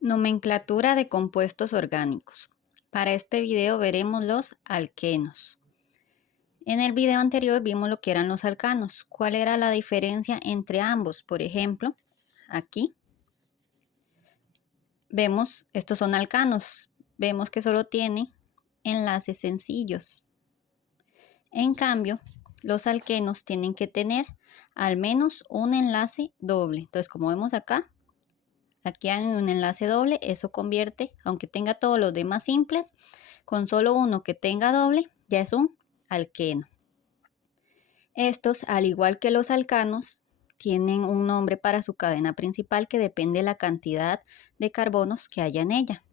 Nomenclatura de compuestos orgánicos. Para este video veremos los alquenos. En el video anterior vimos lo que eran los alcanos. ¿Cuál era la diferencia entre ambos? Por ejemplo, aquí vemos, estos son alcanos. Vemos que solo tiene enlaces sencillos. En cambio, los alquenos tienen que tener al menos un enlace doble. Entonces, como vemos acá, aquí hay un enlace doble, eso convierte, aunque tenga todos los demás simples, con solo uno que tenga doble, ya es un alqueno. Estos, al igual que los alcanos, tienen un nombre para su cadena principal que depende de la cantidad de carbonos que haya en ella.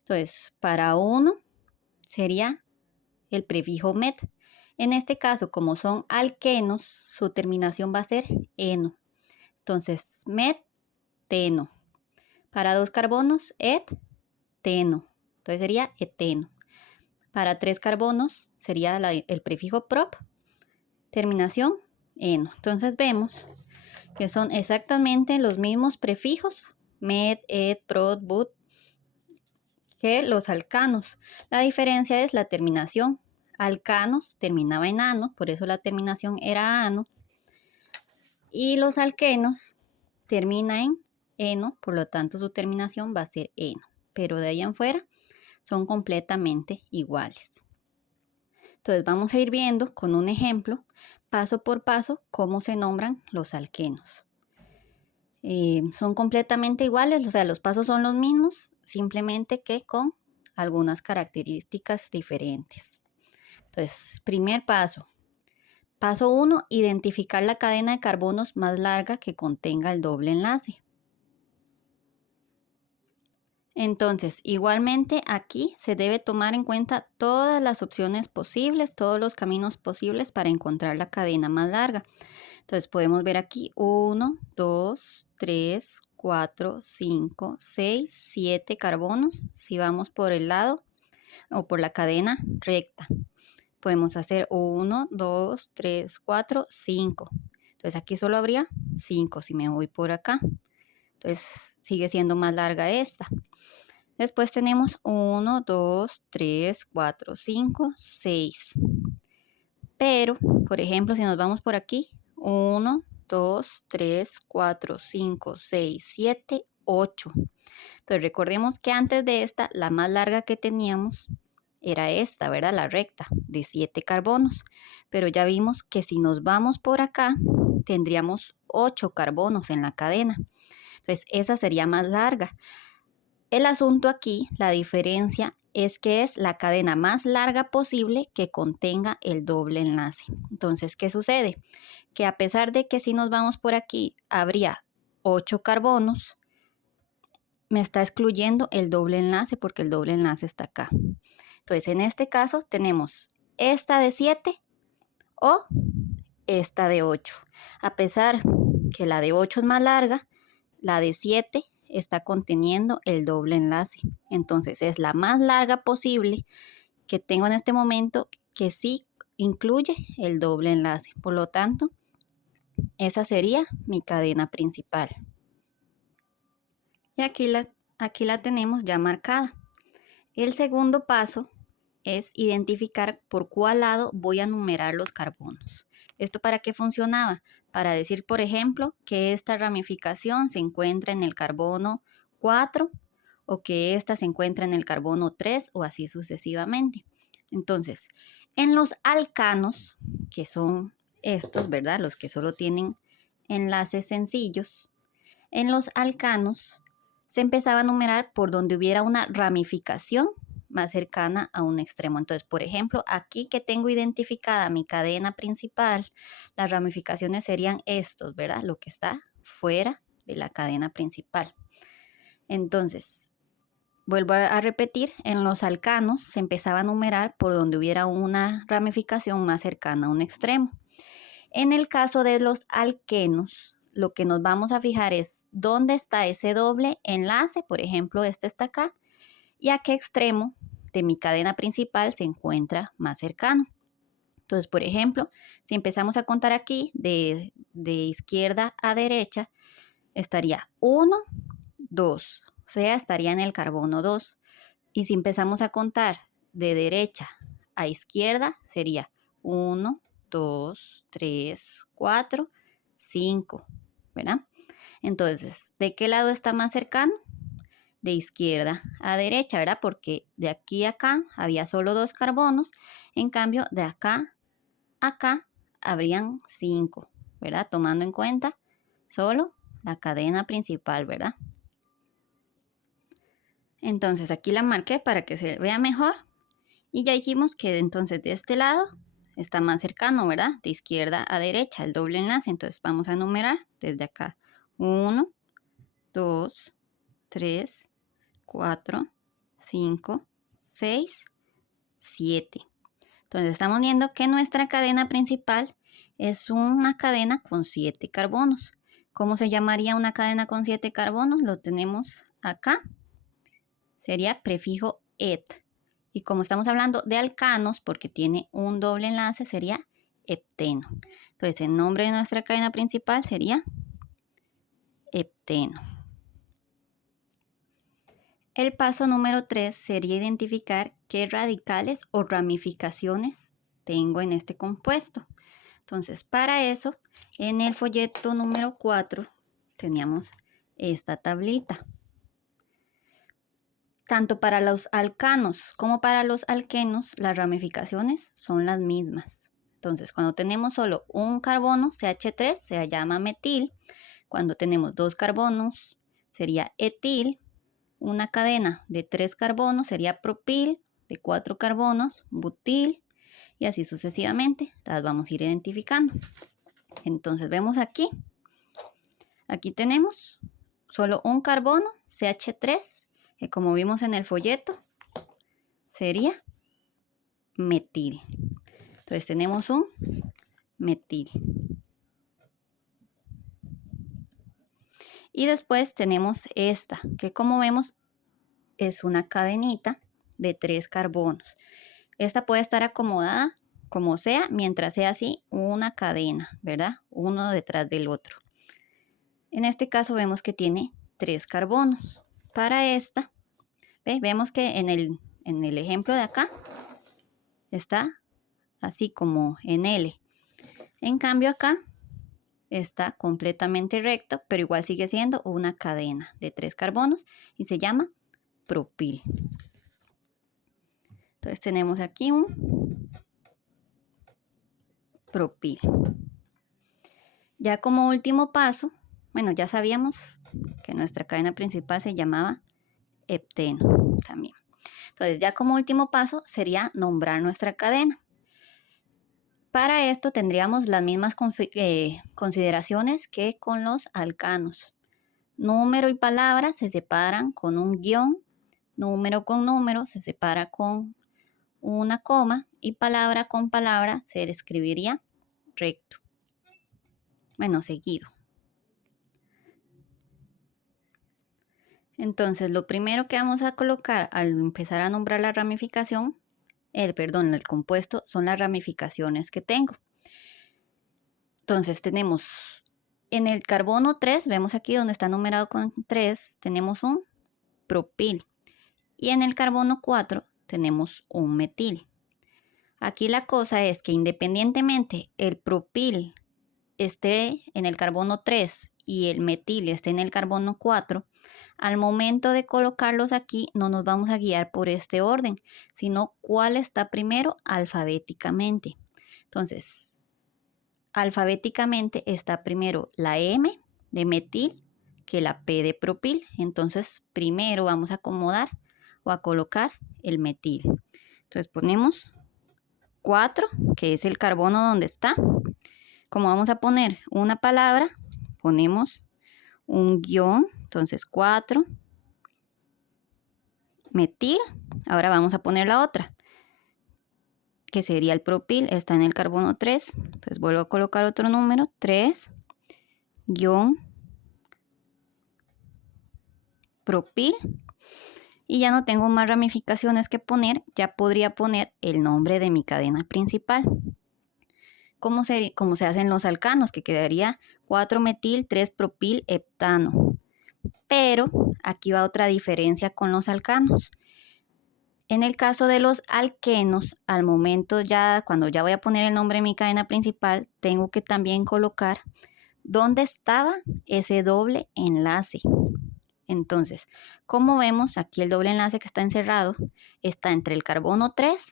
Entonces, para uno sería el prefijo met. En este caso, como son alquenos, su terminación va a ser eno. Entonces, met-teno. Para 2 carbonos, et-teno. Entonces sería eteno. Para 3 carbonos sería el prefijo prop, terminación eno. Entonces vemos que son exactamente los mismos prefijos, met, et, prot, but, que los alcanos. La diferencia es la terminación. Alcanos terminaba en ano, por eso la terminación era ano. Y los alquenos termina en eno, por lo tanto su terminación va a ser eno. Pero de ahí en fuera son completamente iguales. Entonces vamos a ir viendo con un ejemplo, paso por paso, cómo se nombran los alquenos. Son completamente iguales, o sea, los pasos son los mismos, simplemente que con algunas características diferentes. Entonces, primer paso. Paso 1, identificar la cadena de carbonos más larga que contenga el doble enlace. Entonces, igualmente aquí se debe tomar en cuenta todas las opciones posibles, todos los caminos posibles para encontrar la cadena más larga. Entonces podemos ver aquí 1, 2, 3, 4, 5, 6, 7 carbonos si vamos por el lado o por la cadena recta. Podemos hacer 1, 2, 3, 4, 5. Entonces aquí solo habría 5 si me voy por acá. Entonces sigue siendo más larga esta. Después tenemos 1, 2, 3, 4, 5, 6. Pero, por ejemplo, si nos vamos por aquí, 1, 2, 3, 4, 5, 6, 7, 8. Entonces recordemos que antes de esta, la más larga que teníamos era esta, ¿verdad? La recta, de 7 carbonos. Pero ya vimos que si nos vamos por acá, tendríamos 8 carbonos en la cadena. Entonces esa sería más larga. El asunto aquí, la diferencia, es que es la cadena más larga posible que contenga el doble enlace. Entonces, ¿qué sucede? Que a pesar de que si nos vamos por aquí, habría 8 carbonos, me está excluyendo el doble enlace porque el doble enlace está acá. Entonces, en este caso, tenemos esta de 7 o esta de 8. A pesar que la de 8 es más larga, la de 7 está conteniendo el doble enlace. Entonces es la más larga posible que tengo en este momento que sí incluye el doble enlace. Por lo tanto, esa sería mi cadena principal. Y aquí la tenemos ya marcada. El segundo paso es identificar por cuál lado voy a numerar los carbonos. ¿Esto para qué funcionaba? Para decir, por ejemplo, que esta ramificación se encuentra en el carbono 4 o que esta se encuentra en el carbono 3 o así sucesivamente. Entonces, en los alcanos, que son estos, ¿verdad? Los que solo tienen enlaces sencillos, en los alcanos se empezaba a numerar por donde hubiera una ramificación más cercana a un extremo. Entonces, por ejemplo, aquí que tengo identificada mi cadena principal, las ramificaciones serían estos, ¿verdad? Lo que está fuera de la cadena principal. Entonces, vuelvo a repetir, en los alcanos se empezaba a numerar por donde hubiera una ramificación más cercana a un extremo. En el caso de los alquenos, lo que nos vamos a fijar es dónde está ese doble enlace, por ejemplo, este está acá, y a qué extremo de mi cadena principal se encuentra más cercano. Entonces, por ejemplo, si empezamos a contar aquí de izquierda a derecha, estaría 1, 2, o sea, estaría en el carbono 2. Y si empezamos a contar de derecha a izquierda, sería 1, 2, 3, 4, 5, ¿verdad? Entonces, ¿de qué lado está más cercano? De izquierda a derecha, ¿verdad? Porque de aquí a acá había solo 2 carbonos, en cambio de acá a acá habrían 5, ¿verdad? Tomando en cuenta solo la cadena principal, ¿verdad? Entonces aquí la marqué para que se vea mejor y ya dijimos que entonces de este lado está más cercano, ¿verdad? De izquierda a derecha, el doble enlace. Entonces vamos a numerar desde acá. 1, 2, 3, 4, 5, 6, 7. Entonces estamos viendo que nuestra cadena principal es una cadena con 7 carbonos. ¿Cómo se llamaría una cadena con 7 carbonos? Lo tenemos acá. Sería prefijo et. Y como estamos hablando de alcanos, porque tiene un doble enlace, sería hepteno. Entonces el nombre de nuestra cadena principal sería hepteno. El paso número 3 sería identificar qué radicales o ramificaciones tengo en este compuesto. Entonces, para eso, en el folleto número 4 teníamos esta tablita. Tanto para los alcanos como para los alquenos, las ramificaciones son las mismas. Entonces, cuando tenemos solo un carbono, CH3, se llama metil. Cuando tenemos 2 carbonos, sería etil. Una cadena de 3 carbonos sería propil, de 4 carbonos, butil, y así sucesivamente. Las vamos a ir identificando. Entonces vemos aquí. Aquí tenemos solo un carbono, CH3, que como vimos en el folleto, sería metil. Entonces tenemos un metil. Y después tenemos esta, que como vemos es una cadenita de 3 carbonos. Esta puede estar acomodada como sea, mientras sea así una cadena, ¿verdad? Uno detrás del otro. En este caso vemos que tiene 3 carbonos. Para esta, vemos que en el ejemplo de acá está así como en L. En cambio acá está completamente recto, pero igual sigue siendo una cadena de 3 carbonos y se llama propil. Entonces tenemos aquí un propil. Ya como último paso, bueno, ya sabíamos que nuestra cadena principal se llamaba hepteno también. Entonces ya como último paso sería nombrar nuestra cadena. Para esto tendríamos las mismas consideraciones que con los alcanos. Número y palabra se separan con un guión, número con número se separa con una coma y palabra con palabra se escribiría recto. Bueno, seguido. Entonces, lo primero que vamos a colocar al empezar a nombrar la ramificación, el compuesto, son las ramificaciones que tengo. Entonces, tenemos en el carbono 3, vemos aquí donde está numerado con 3, tenemos un propil. Y en el carbono 4 tenemos un metil. Aquí la cosa es que independientemente el propil esté en el carbono 3 y el metil esté en el carbono 4, al momento de colocarlos aquí no nos vamos a guiar por este orden, sino cuál está primero alfabéticamente. Entonces, alfabéticamente está primero la M de metil que la P de propil. Entonces, primero vamos a acomodar o a colocar el metil. Entonces ponemos 4, que es el carbono donde está. Como vamos a poner una palabra, ponemos un guión, entonces 4, metil. Ahora vamos a poner la otra, que sería el propil, está en el carbono 3. Entonces vuelvo a colocar otro número, 3, guión, propil. Y ya no tengo más ramificaciones que poner, ya podría poner el nombre de mi cadena principal. Como se hacen los alcanos, que quedaría 4 metil, 3 propil, heptano. Pero aquí va otra diferencia con los alcanos. En el caso de los alquenos, al momento ya, cuando ya voy a poner el nombre de mi cadena principal, tengo que también colocar dónde estaba ese doble enlace. Entonces, como vemos, aquí el doble enlace que está encerrado está entre el carbono 3,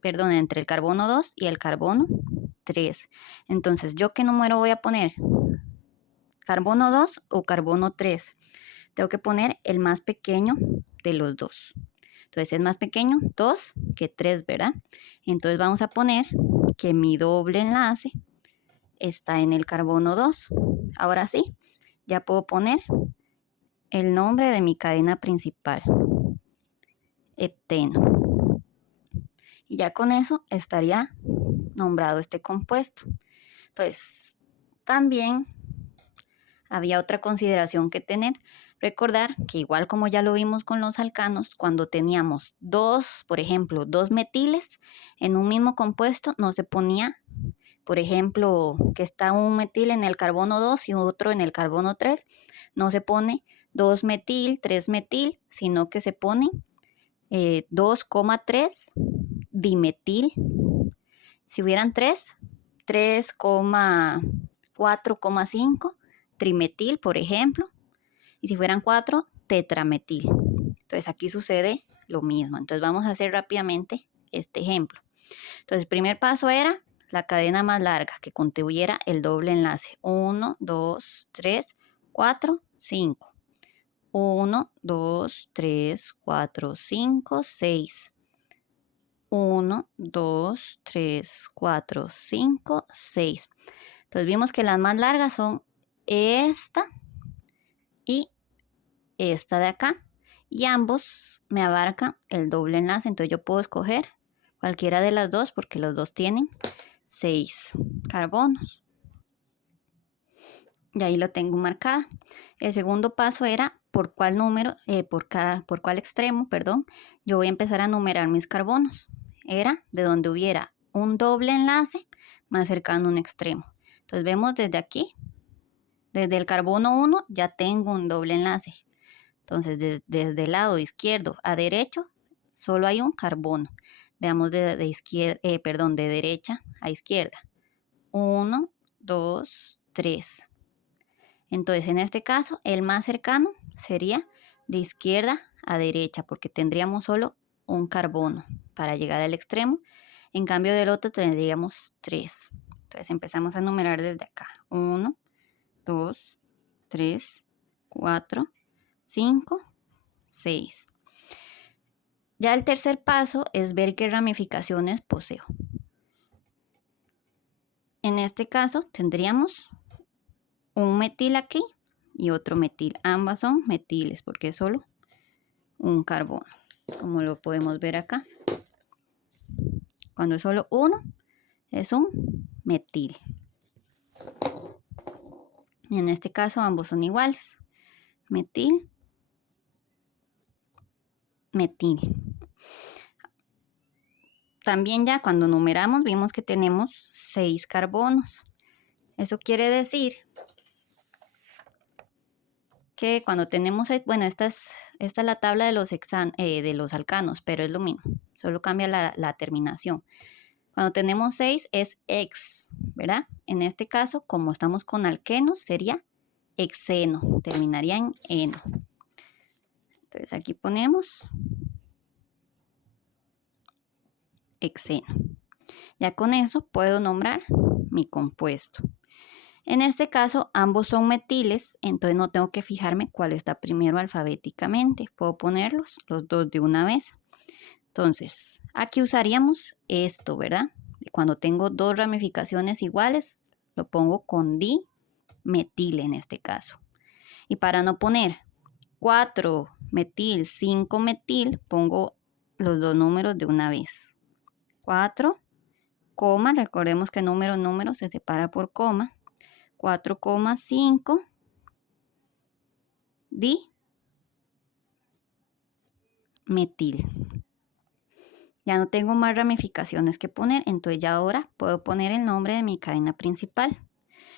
perdón, entre el carbono 2 y el carbono 3. Entonces, ¿yo qué número voy a poner? ¿Carbono 2 o carbono 3? Tengo que poner el más pequeño de los dos. Entonces es más pequeño 2 que 3, ¿verdad? Entonces vamos a poner que mi doble enlace está en el carbono 2. Ahora sí, ya puedo poner el nombre de mi cadena principal, hepteno. Y ya con eso estaría nombrado este compuesto. Entonces, también había otra consideración que tener. Recordar que igual como ya lo vimos con los alcanos, cuando teníamos dos, por ejemplo, dos metiles en un mismo compuesto, no se ponía, por ejemplo, que está un metil en el carbono 2 y otro en el carbono 3, no se pone 2 metil, 3 metil, sino que se pone 2,3 dimetil. Si hubieran 3, 3,4,5 trimetil, por ejemplo. Y si fueran 4, tetrametil. Entonces aquí sucede lo mismo. Entonces vamos a hacer rápidamente este ejemplo. Entonces el primer paso era la cadena más larga que contribuyera el doble enlace. 1, 2, 3, 4, 5. 1, 2, 3, 4, 5, 6. 1, 2, 3, 4, 5, 6. Entonces vimos que las más largas son esta y esta de acá. Y ambos me abarcan el doble enlace. Entonces yo puedo escoger cualquiera de las dos porque los dos tienen 6 carbonos. Y ahí lo tengo marcado. El segundo paso era por cuál número, por cuál extremo, perdón, yo voy a empezar a numerar mis carbonos. Era de donde hubiera un doble enlace más cercano a un extremo. Entonces vemos desde aquí, desde el carbono 1 ya tengo un doble enlace. Entonces desde el lado izquierdo a derecho solo hay un carbono. Veamos de derecha a izquierda. 1, 2, 3. Entonces, en este caso, el más cercano sería de izquierda a derecha, porque tendríamos solo un carbono para llegar al extremo. En cambio del otro tendríamos 3. Entonces empezamos a numerar desde acá. 1, 2, 3, 4, 5, 6. Ya el tercer paso es ver qué ramificaciones poseo. En este caso tendríamos un metil aquí y otro metil. Ambas son metiles porque es solo un carbono, como lo podemos ver acá. Cuando es solo uno, es un metil. Y en este caso ambos son iguales. Metil, metil. También ya cuando numeramos vimos que tenemos 6 carbonos. Eso quiere decir que cuando tenemos, bueno, esta es la tabla de los alcanos, pero es lo mismo, solo cambia la terminación. Cuando tenemos 6 es ex, ¿verdad? En este caso, como estamos con alquenos, sería hexeno, terminaría en eno. Entonces aquí ponemos hexeno. Ya con eso puedo nombrar mi compuesto. En este caso, ambos son metiles, entonces no tengo que fijarme cuál está primero alfabéticamente. Puedo ponerlos los dos de una vez. Entonces, aquí usaríamos esto, ¿verdad? Cuando tengo dos ramificaciones iguales, lo pongo con dimetil en este caso. Y para no poner 4 metil, 5 metil, pongo los dos números de una vez. 4, coma, recordemos que número se separa por coma. 4,5 dimetil. Ya no tengo más ramificaciones que poner, entonces ya ahora puedo poner el nombre de mi cadena principal.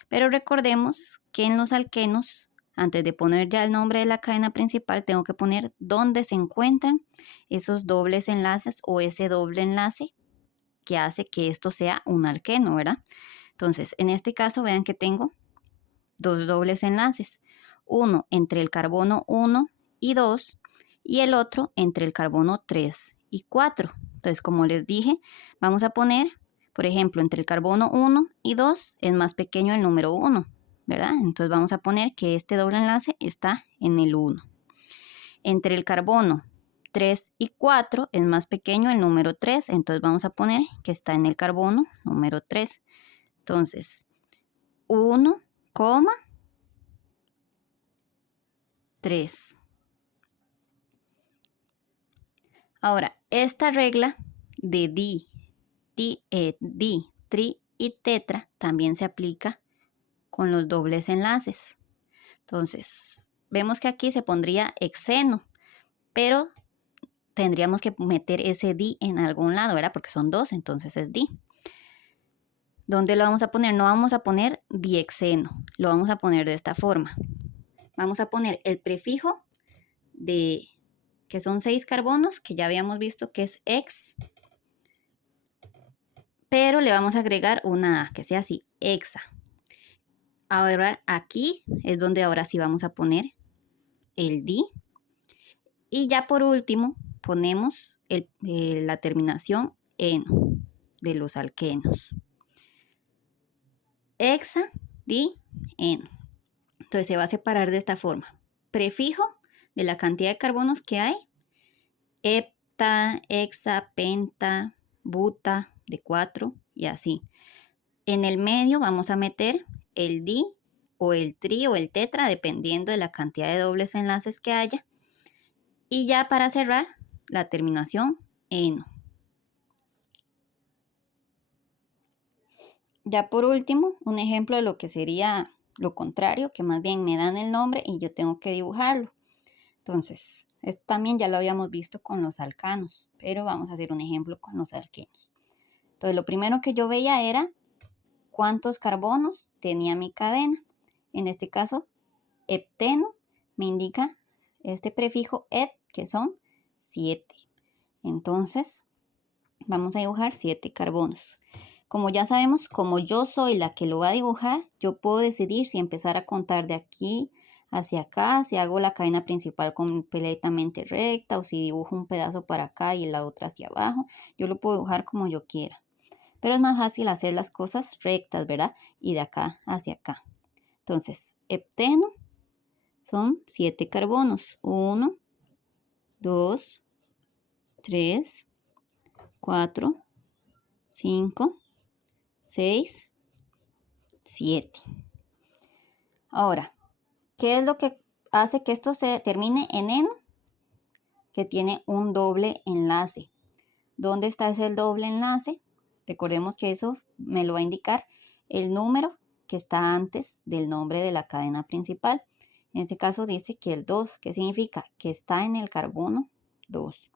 Pero recordemos que en los alquenos antes de poner ya el nombre de la cadena principal, tengo que poner dónde se encuentran esos dobles enlaces o ese doble enlace que hace que esto sea un alqueno, ¿verdad? Entonces, en este caso, vean que tengo dos dobles enlaces. Uno entre el carbono 1 y 2 y el otro entre el carbono 3 y 4. Entonces, como les dije, vamos a poner, por ejemplo, entre el carbono 1 y 2 es más pequeño el número 1, ¿verdad? Entonces vamos a poner que este doble enlace está en el 1. Entre el carbono 3 y 4 es más pequeño el número 3, entonces vamos a poner que está en el carbono número 3. Entonces, 1, 3. Ahora, esta regla de di, tri y tetra también se aplica con los dobles enlaces. Entonces, vemos que aquí se pondría hexeno, pero tendríamos que meter ese di en algún lado, ¿verdad? Porque son dos, entonces es di. ¿Dónde lo vamos a poner? No vamos a poner dihexeno, lo vamos a poner de esta forma. Vamos a poner el prefijo de que son 6 carbonos, que ya habíamos visto que es hex, pero le vamos a agregar una A, que sea así, hexa. Ahora aquí es donde ahora sí vamos a poner el di. Y ya por último ponemos la terminación eno de los alquenos. Hexa, di, eno. Entonces se va a separar de esta forma. Prefijo de la cantidad de carbonos que hay. Hepta, hexa, penta, buta de 4 y así. En el medio vamos a meter el di o el tri o el tetra dependiendo de la cantidad de dobles enlaces que haya. Y ya para cerrar la terminación eno. Ya por último, un ejemplo de lo que sería lo contrario, que más bien me dan el nombre y yo tengo que dibujarlo. Entonces, esto también ya lo habíamos visto con los alcanos, pero vamos a hacer un ejemplo con los alquenos. Entonces, lo primero que yo veía era cuántos carbonos tenía mi cadena. En este caso, hepteno me indica este prefijo et, que son 7. Entonces, vamos a dibujar 7 carbonos. Como ya sabemos, como yo soy la que lo va a dibujar, yo puedo decidir si empezar a contar de aquí hacia acá, si hago la cadena principal completamente recta o si dibujo un pedazo para acá y la otra hacia abajo. Yo lo puedo dibujar como yo quiera. Pero es más fácil hacer las cosas rectas, ¿verdad? Y de acá hacia acá. Entonces, hepteno son 7 carbonos. 1, 2, 3, 4, 5, 6, 7. Ahora, ¿qué es lo que hace que esto se termine en eno? Que tiene un doble enlace. ¿Dónde está ese doble enlace? Recordemos que eso me lo va a indicar el número que está antes del nombre de la cadena principal. En este caso dice que el 2, ¿qué significa? Que está en el carbono 2.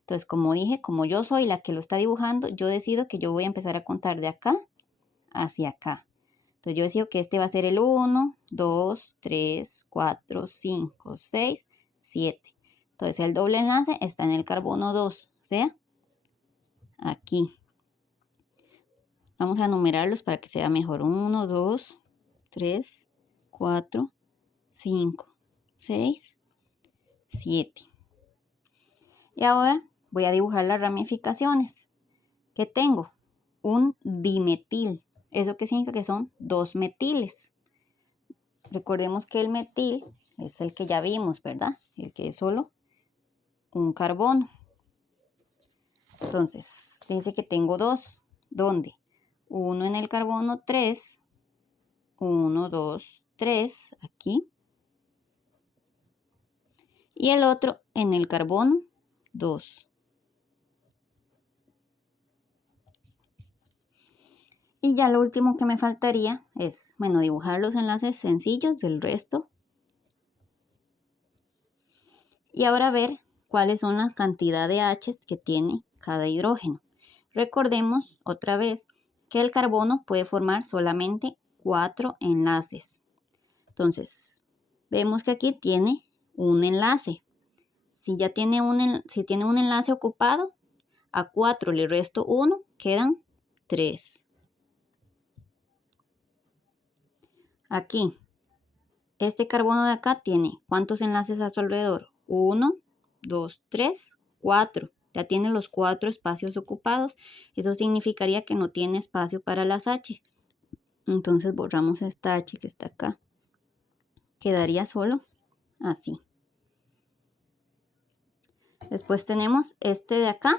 Entonces, como dije, como yo soy la que lo está dibujando, yo decido que yo voy a empezar a contar de acá hacia acá. Entonces yo decido que este va a ser el 1, 2, 3, 4, 5, 6, 7. Entonces el doble enlace está en el carbono 2, o sea, aquí. Vamos a numerarlos para que sea mejor. 1, 2, 3, 4, 5, 6, 7. Y ahora voy a dibujar las ramificaciones. ¿Qué tengo? Un dimetil. ¿Eso qué significa? Que son 2 metiles. Recordemos que el metil es el que ya vimos, ¿verdad? El que es solo un carbono. Entonces, dice que tengo 2. ¿Dónde? Uno en el carbono 3. 1, 2, 3, aquí. Y el otro en el carbono 2. Y ya lo último que me faltaría es, bueno, dibujar los enlaces sencillos del resto. Y ahora ver cuáles son las cantidades de H's que tiene cada hidrógeno. Recordemos otra vez que el carbono puede formar solamente 4 enlaces. Entonces, vemos que aquí tiene un enlace. Si tiene un enlace ocupado, a 4 le resto 1, quedan 3. Aquí, este carbono de acá tiene ¿cuántos enlaces a su alrededor? 1, 2, 3, 4. Ya tiene los 4 espacios ocupados. Eso significaría que no tiene espacio para las H. Entonces borramos esta H que está acá. Quedaría solo así. Después tenemos este de acá.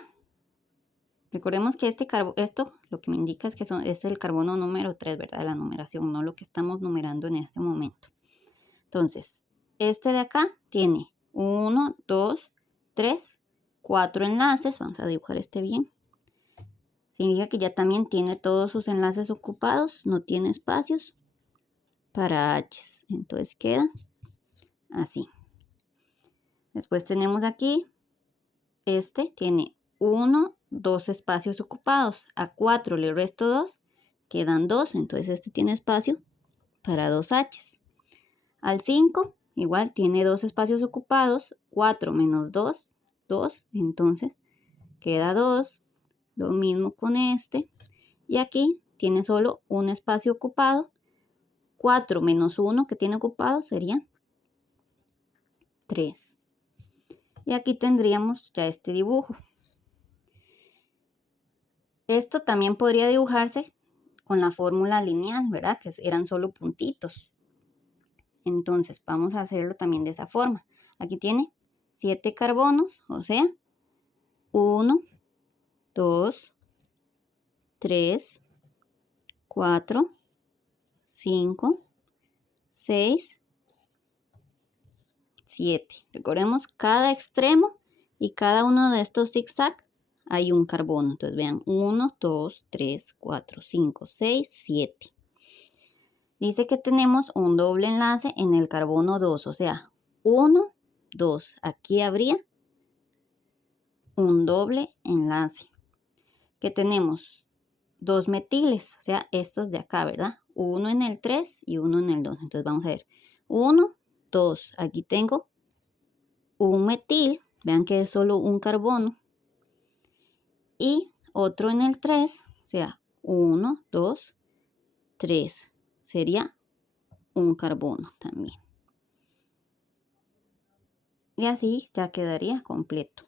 Recordemos que esto lo que me indica es que es el carbono número 3, ¿verdad? La numeración, no lo que estamos numerando en este momento. Entonces, este de acá tiene 1, 2, 3, 4 enlaces. Vamos a dibujar este bien. Significa que ya también tiene todos sus enlaces ocupados, no tiene espacios para H's. Entonces queda así. Después tenemos aquí, este tiene 1, 2 espacios ocupados. A 4 le resto 2, quedan 2. Entonces este tiene espacio para 2 H's. Al 5, igual tiene 2 espacios ocupados. 4 menos 2, 2. Entonces queda 2. Lo mismo con este. Y aquí tiene solo un espacio ocupado. 4 menos 1 que tiene ocupado sería 3. Y aquí tendríamos ya este dibujo. Esto también podría dibujarse con la fórmula lineal, ¿verdad? Que eran solo puntitos. Entonces vamos a hacerlo también de esa forma. Aquí tiene 7 carbonos, o sea, 1, 2, 3, 4, 5, 6, 7. Recordemos cada extremo y cada uno de estos zigzag hay un carbono. Entonces vean, 1, 2, 3, 4, 5, 6, 7. Dice que tenemos un doble enlace en el carbono 2, o sea, 1, 2. Aquí habría un doble enlace. Que tenemos 2 metiles, o sea, estos de acá, ¿verdad? Uno en el 3 y uno en el 2. Entonces vamos a ver. 1, 2. Aquí tengo un metil. Vean que es solo un carbono. Y otro en el 3, o sea, 1, 2, 3. Sería un carbono también. Y así ya quedaría completo.